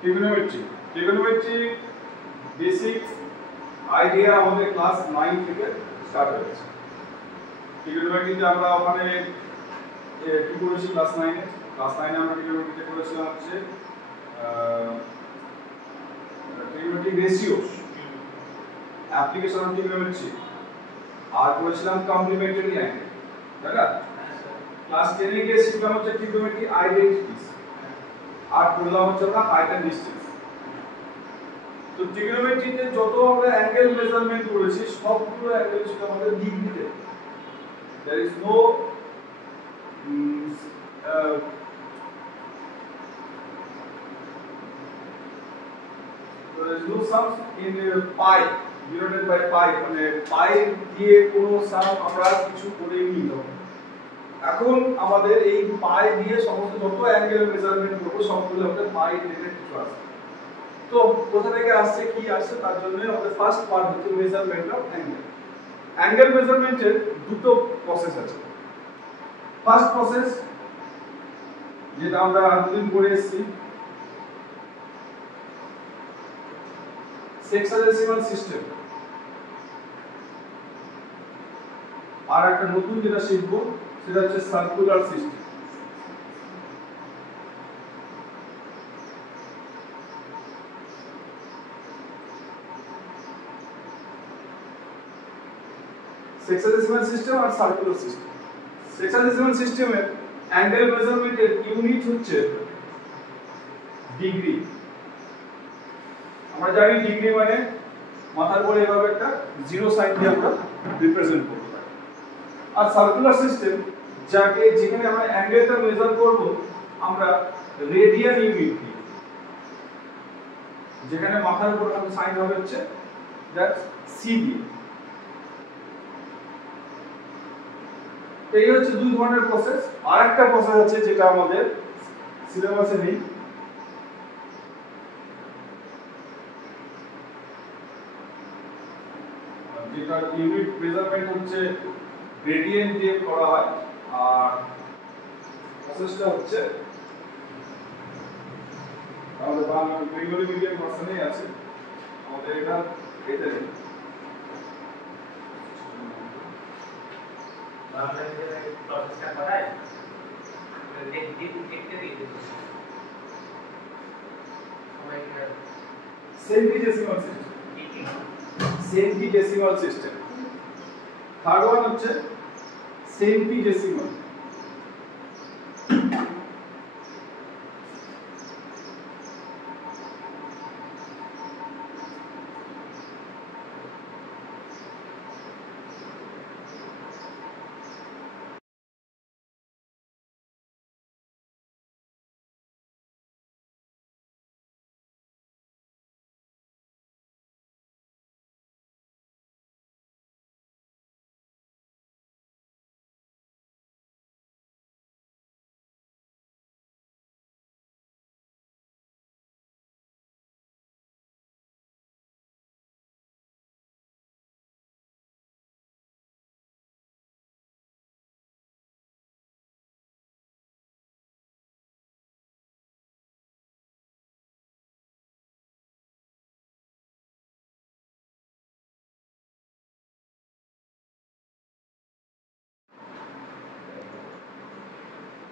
Trigonometry trigonometry basic idea আমাদের ক্লাস 9 থেকে স্টার্ট হয়েছে। ট্রিগোনোমেট্রিতে আমরা ওখানে কি করেছি ক্লাস 9 এ আমরা ট্রিগোনোমেট্রিতে করেছিলাম হচ্ছে trigonometric ratios, application of trigonometry, আর করেছিলাম কমপ্লিমেন্টারি অ্যাঙ্গেল, তাই না? ক্লাস 10 এ গিয়ে শিখলাম হচ্ছে ট্রিগোনোমেট্রি আইডেন্টিটিস, আর পড়লাম হচ্ছে আমরা হাইট এন্ড ডিসটেন্স। তো ট্রিগোনোমেট্রিতে যত আমরা অ্যাঙ্গেল মেজারমেন্ট করেছি সবগুলো অ্যাঙ্গেল ছিল আমাদের ডিগ্রিতে। there is no sum in pi divided by pi, মানে pi দিয়ে কোনো সাম আমরা কিছু করিনি। তো এখন আমাদের এই পাই দিয়ে সমস্ত যত অ্যাঙ্গেল মেজারমেন্ট করব সবগুলো আমাদের পাই রিলেটেড কিছু আছে। তো কোথা থেকে আসছে কি আসছে তার জন্য আমাদের ফার্স্ট পার্ট হচ্ছে মেজারমেন্ট অফ অ্যাঙ্গেল। অ্যাঙ্গেল মেজারমেন্টের দুটো প্রসেস আছে। ফার্স্ট প্রসেস যেটা আমরা দুদিন পড়ে এসেছি, সেক্সাডেসিমাল সিস্টেম, আর একটা নতুন যেটা শিখবো সেটা হচ্ছে সার্কুলার সিস্টেম। সেক্সাডেসিমাল সিস্টেম আর সার্কুলার সিস্টেম। সেক্সাডেসিমাল সিস্টেমের অ্যাঙ্গেল মেজারমেন্টের ইউনিট হচ্ছে ডিগ্রি। আমরা জানি ডিগ্রি মানে মাথার উপরে এভাবে একটা জিরো সাইন দিয়ে আমরা রিপ্রেজেন্ট করব। আর সার্কুলার সিস্টেম যেখানে আমরা অ্যাঙ্গেলটা মেজার করব আমরা রেডিয়ান ইউনিট দিয়ে, যেখানে মাথার উপর আমাদের সাইন হবে হচ্ছে দ্যাট সি দিয়ে। এই হচ্ছে দুই ধরনের প্রসেস। আরেকটা প্রসেস আছে যেটা আমাদের সিলেবাসে নেই, যেটা ইউনিট মেজারমেন্ট হচ্ছে গ্রেডিয়েন্ট দিয়ে করা হয়। আর প্রসেসটা হচ্ছে আমাদের বাংলা বেঙ্গলি মিডিয়াম ভার্সনেই আছে, আমাদের এটা এতে নেই। বাংলা মিডিয়ামে প্রসেসটা করায় দেখতে দিই সেন্টিডেসিমাল সিস্টেম। সেন্টিডেসিমাল সিস্টেম। থার্ড ওয়ান হচ্ছে সেন্টিডেসিমাল।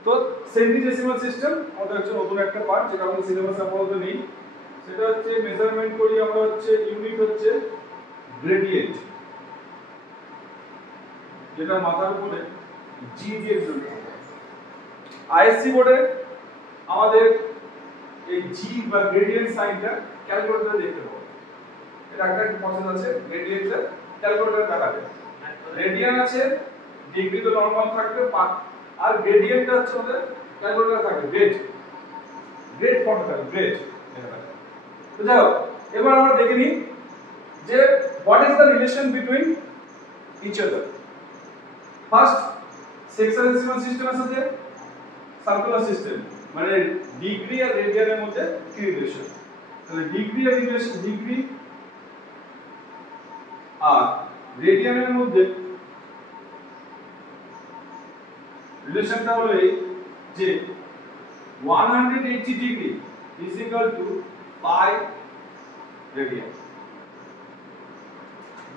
তো সেন্টিডেসিমাল সিস্টেম আমাদের হচ্ছে নতুন একটা পার্ট, যেটা আমাদের সিলেবাসে আপাতত নেই। সেটা হচ্ছে মেজারমেন্ট করি আমরা হচ্ছে ইউনিট হচ্ছে গ্রেডিয়েন্ট, যেটা মাথার উপরে জি দিয়ে জন্য। আইএসসি বোর্ডে আমাদের এই জি বা গ্রেডিয়েন্ট সাইনটা ক্যালকুলেটরে দেখতে পাবো। এটা একটা প্রসেস আছে, গ্রেডিয়েন্টের ক্যালকুলেটরে দেখাবে। রেডিয়ান আছে, ডিগ্রি তো নরমাল থাকবে, আর গ্রেডিয়েন্টটা হচ্ছে আমাদের ক্যালকুলেটরে থাকবে গ্রেড, গ্রেড ফর্মে থাকবে গ্রেড। তো যাও এবার আমরা দেখে নিই যে what is the relation between each other. First sexadecimal সিস্টেমের সাথে সার্কুলার সিস্টেম, মানে ডিগ্রি আর রেডিয়ানের মধ্যে কি রিলেশন? তাহলে ডিগ্রি আর রিলেশন, ডিগ্রি আর রেডিয়ানের মধ্যে রিলেশনটা হলো এই যে 180 degree is equal to pi radian.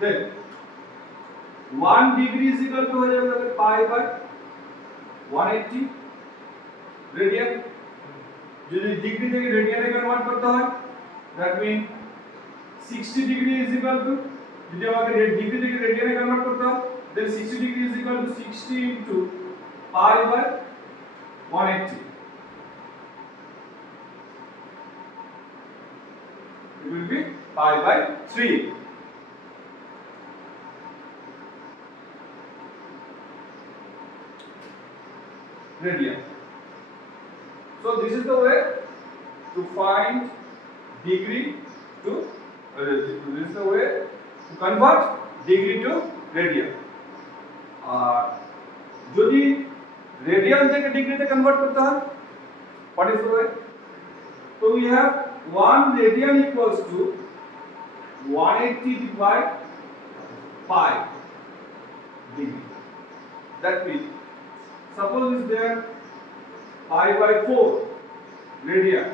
Then 1 degree is equal to হয়ে যাবে pi by 180 radian. যদি ডিগ্রি থেকে রেডিয়ানে কনভার্ট করতে হয় that means 60 degree is equal to যদি আমাকে ডিগ্রি থেকে রেডিয়ানে কনভার্ট করতে হয় then 60 degree is equal to 60 into pi by 180. It will be pi by 3. Radian. So this is the way to find degree to this is the way to convert degree to radian. যদি radian থেকে ডিগ্রিতে কনভার্ট করতে হয় what is the way? So we have 1 radian equals to 180 divided pi degree. That means suppose is there pi by 4 radian.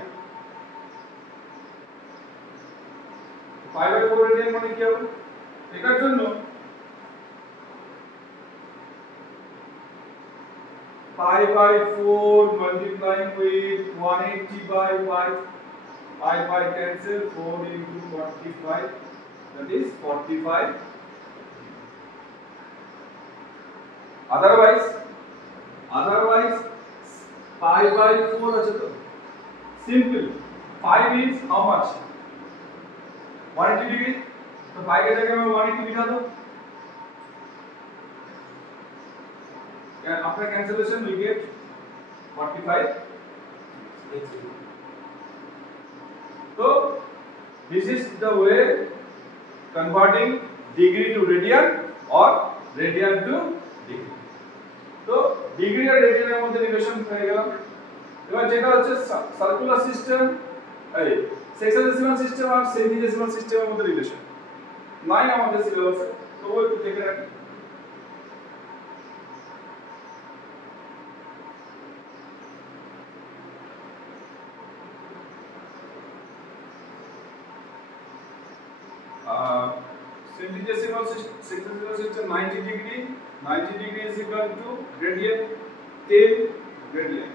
pi by 4 radian মানে কি হবে? এটার জন্য pi by 4 multiplying with 180 by 5, pi cancel, 4 into 45, that is 45. Otherwise pi by 4 আছে তো simple. pi means how much? 180 degree. तो pi के जगह में 180 बिठा दो. After cancellation we get 45. So this is the way converting degree to radian or radian to degree. তো ডিগ্রি আর রেডিয়ানের মধ্যে রিলেশন হয়ে গেল। এবার যেটা হচ্ছে সার্কুলার সিস্টেম এই সেক্সডেসিমাল সিস্টেম আর সেন্টিডেসিমাল সিস্টেমের মধ্যে রিলেশন নাই আমাদের সিলেবাসে, তো ওই একটু দেখে রাখি। Centidecimal system 90 degree. 90 degree is equal to radian 10 radian.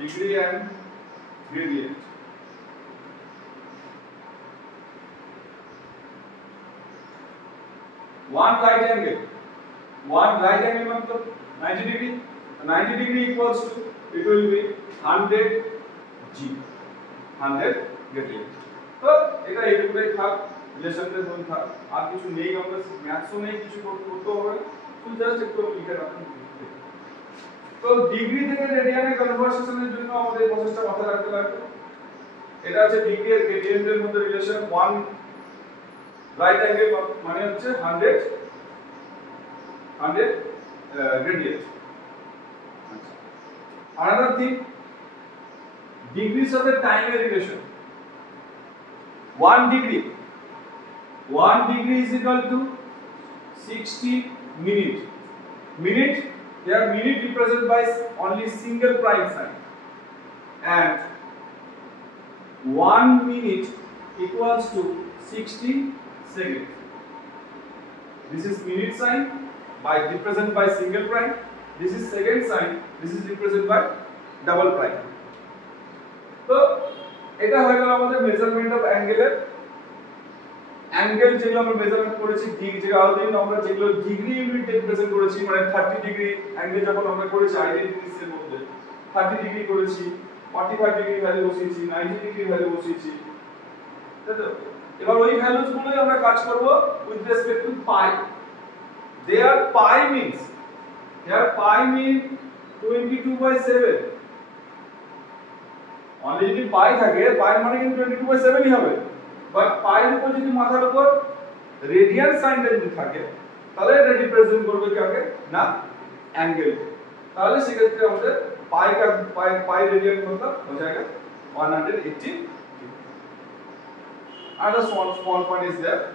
Degree and gradient. One right angle मतलब 90 degree. 90 degree equals to it will be 100 G, 100 radian. तो এটা এইটুকুই থাক, রিলেশনের মধ্যে থাক, আর কিছু নেই, আমরা ম্যাথসও নেই, কিছু করতে হবে, তো জাস্ট একটু লিখে রাখুন। তো ডিগ্রি থেকে রেডিয়ানে কনভার্সনের জন্য আমাদের প্রসেসটা মাথায় রাখতে লাগবে। এটা আছে ডিগ্রি আর গ্রেডিয়েন্টের মধ্যে রিলেশন। 1 রাইট অ্যাঙ্গেল মানে হচ্ছে 100 gradient. Another thing, degrees of the time relation. 1 degree is equal to 60 minute. Here minute represented by only single prime sign, and 1 minute equals to 60 seconds. This is minute sign by represented by single prime. This is second sign. This is represented by double prime. So এটা হয়ে গেল আমাদের measurement of অ্যাঙ্গেলের। অ্যাঙ্গেল যেগুলো আমরা মেজারমেন্ট করেছি, আমরা যেগুলো ডিগ্রি ইউনিট রিপ্রেজেন্ট করেছি, মানে 30 ডিগ্রি অ্যাঙ্গেল যখন আমরা করেছি আইডেন্টিটিস এর মধ্যে 30 ডিগ্রি করেছি, 45 ডিগ্রি ভ্যালু বসিয়েছি, 90 ডিগ্রি ভ্যালু বসিয়েছি, তাই তো? এবার ওই ভ্যালুস গুলোই আমরা কাজ করব with respect to pi. There pi means 22/7. Only যদি পাই থাকে, পাই মানে কিন্তু 22/7 ই হবে। বাট পাইয়ের উপর যদি মাথার উপর রেডিয়ান সাইনটা যদি থাকে, তাহলে এটা রিপ্রেজেন্ট করবে কাকে না অ্যাঙ্গেল। তাহলে সেক্ষেত্রে আমাদের পাই রেডিয়ান मतलब हो जाएगा 180 degree. another small point is there.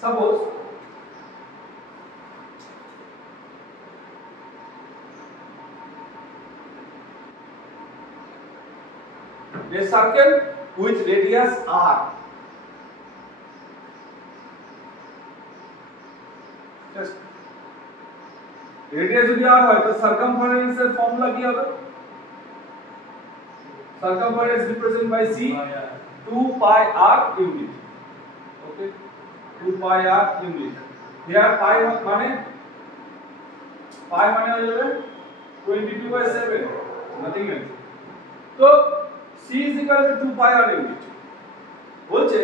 Suppose a circle with radius r. Just radius যদি r হয় তো circumference এর ফর্মুলা কি হবে? Circumference represented by c 2 pi r unit. Okay, 2 pi r unit. Here pi মানে হয়ে যাবে 22/7, nothing else. তো c is equal to 2 pi r unit. বলছে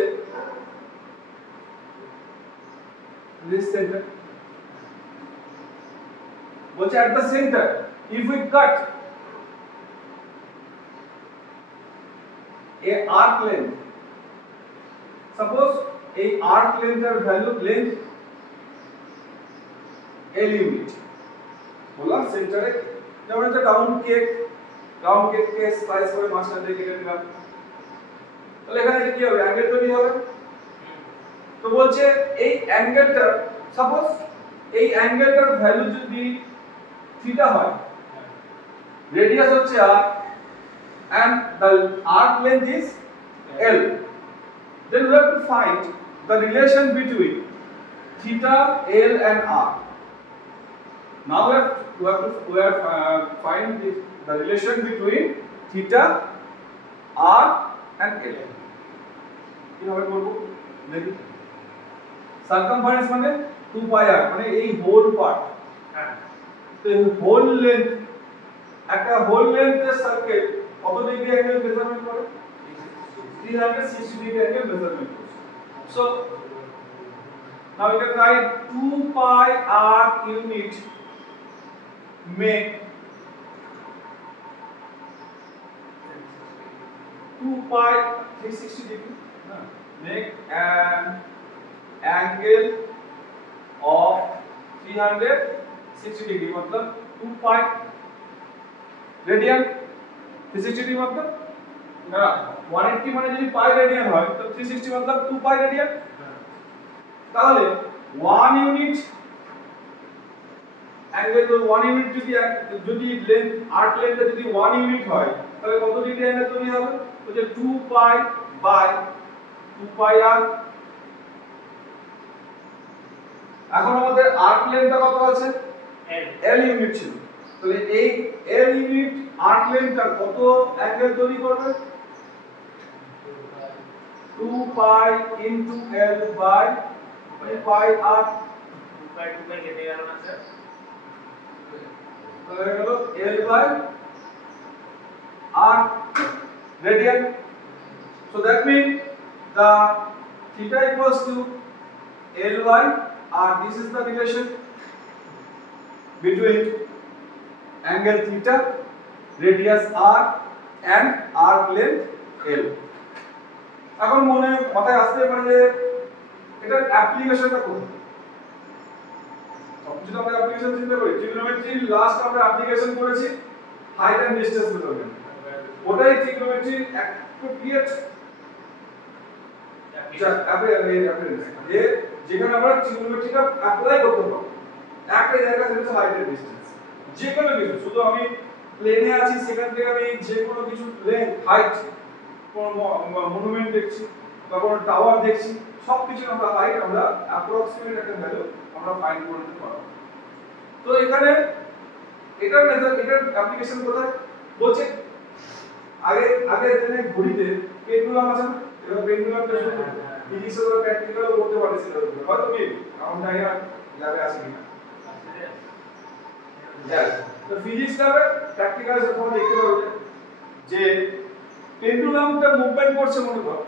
this center, বলছে at the center if we cut a arc length, suppose এই arc length এর value length l unit, বললাম সেন্টারে যেমন একটা রাউন্ড কেক কে স্লাইস করে মাঝখান থেকে কেটে নিলাম, তাহলে এখানে কি হবে? অ্যাঙ্গেল তৈরি হবে। তো বলছে এই অ্যাঙ্গেলটা, সাপোজ এই অ্যাঙ্গেলটার ভ্যালু যদি থিটা হয়, রেডিয়াস হচ্ছে r and the arc length is l, then we have to find the relation between theta, l and r. Now we have to find the relation between theta, r and l. কিভাবে করব দেখি। সার্কামফারেন্স মানে 2 pi r, মানে এই whole part. হ্যাঁ, তো এই whole length, একটা হোল লেন্থের সার্কেল কত ডিগ্রি অ্যাঙ্গেল মেজারমেন্ট করে? 360 ডিগ্রি অ্যাঙ্গেল মেজারমেন্ট করে। So now we can write 2 pi r unit make 2 pi 360 degree, make an angle of 360 degree, मतलब 2 pi रेडियन 360 डिग्री मतलब ना 180 মানে যদি পাই রেডিয়ান হয় তো 360 मतलब 2 পাই রেডিয়ান। তাহলে 1 ইউনিট অ্যাঙ্গেল, তো 1 ইউনিট যদি লেন্থ আর্ক লেন্থ যদি 1 ইউনিট হয় তাহলে কত ডিগ্রি অ্যাঙ্গেল তৈরি হবে? তো যে 2 পাই বাই 2 পাই আর। এখন আমাদের আর্ক লেন্থটা কত আছে? l ইউনিট ছিল, তাহলে এই l ইউনিট আর্ক লেন্থটা কত অ্যাঙ্গেল তৈরি করবে? 2 pi into l by 2 pi r। 2 pi কেটে গেল না স্যার? তাহলে হলো l বাই r radian. So that means the theta equals to l by r. This is the relation between angle theta, radius r and arc length l. এখন মাথায় আসতে পারে যে এটার অ্যাপ্লিকেশনটা কোথায়? সবকিছু আমরা অ্যাপ্লিকেশন চিন্তা করি। ট্রিগোনোমেট্রি লাস্ট আমরা অ্যাপ্লিকেশন করেছি হাইট এন্ড ডিসটেন্স মেথড। ওটাই ট্রিগোনোমেট্রি অ্যাপ্লিকেট যে যেখানে আমরা ট্রিগোনোমেট্রিটা অ্যাপ্লাই করতে পারবো। একটা জায়গা সেটা হাইট এন্ড ডিসটেন্স, যে কোনো কিছু, শুধু আমি প্লেনে আছি সেখান থেকে আমি যে কোনো কিছু লেন্থ, হাইট, কোন মনুমেন্ট দেখছি বা কোন টাওয়ার দেখছি, সবকিছু আমরা হাইট আমরা অ্যাপ্রক্সিমেট একটা ভ্যালু আমরা ফাইন্ড করে নিতে পারবো। তো এখানে এটার মেথড, এটার অ্যাপ্লিকেশন কোথায়? বলছে আগে দিনে ঘড়িতে পেন্ডুলাম আছে না, এবার পেন্ডুলামটা শুধু ফিজিক্সে ওরা প্র্যাকটিক্যালও করতে পারে সেটা হয়তো কি কারণ জানি না ল্যাবে আছে কিনা। তো ফিজিক্স ল্যাবে প্র্যাকটিক্যাল তোমরা দেখতে পাবে যে পেন্ডুলামটা মুভমেন্ট করছে, মনে করো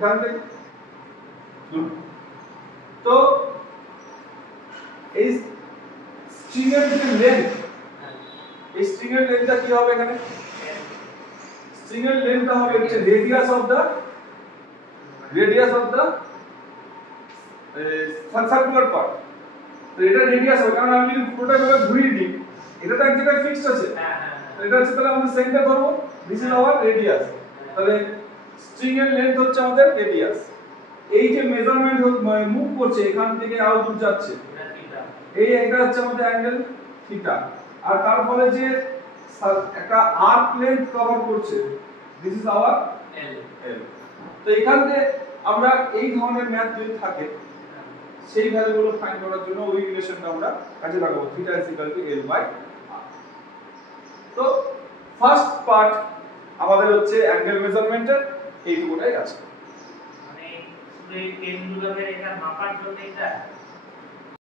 এখান থেকে তো এই স্ট্রিং এর যে লেন্থ, এই স্ট্রিং এর লেন্থটা কি হবে এখানে? স্ট্রিং এর লেন্থটা হবে হচ্ছে radius of the circular part. তো এটা রেডিয়াস হবে, কারণ আমি যদি পুরোটা এভাবে ঘুরিয়ে দিই, এটা তো এক জায়গায় ফিক্সড আছে। তো এটা হচ্ছে তাহলে আমরা সেন্টার ধরবো, দিস ইজ আওয়ার রেডিয়াস। তাহলে স্ট্রিং এর লেন্থ হচ্ছে আমাদের রেডিয়াস। এই যে মেজারমেন্ট মুভ করছে এখান থেকে আরো দূর যাচ্ছে, এই এটা হচ্ছে আমাদের অ্যাঙ্গেল থিটা। আর তার ফলে যে একটা আর্ক লেন্থ কভার করছে, দিস ইজ আওয়ার এল। তো এখান থেকে আমরা এই ধরনের ম্যাথ যদি থাকে, সেই ভ্যালুগুলো ফাইন্ড করার জন্য ওই রিলেশনটা আমরা কাজে লাগাবো, theta is equal to L by R. তো ফার্স্ট পার্ট আমাদের হচ্ছে অ্যাঙ্গেল মেজারমেন্টের এইটুকুটাই আছে। মানে শুধু এই পেন্ডুলামের এটা মাপার জন্য এটা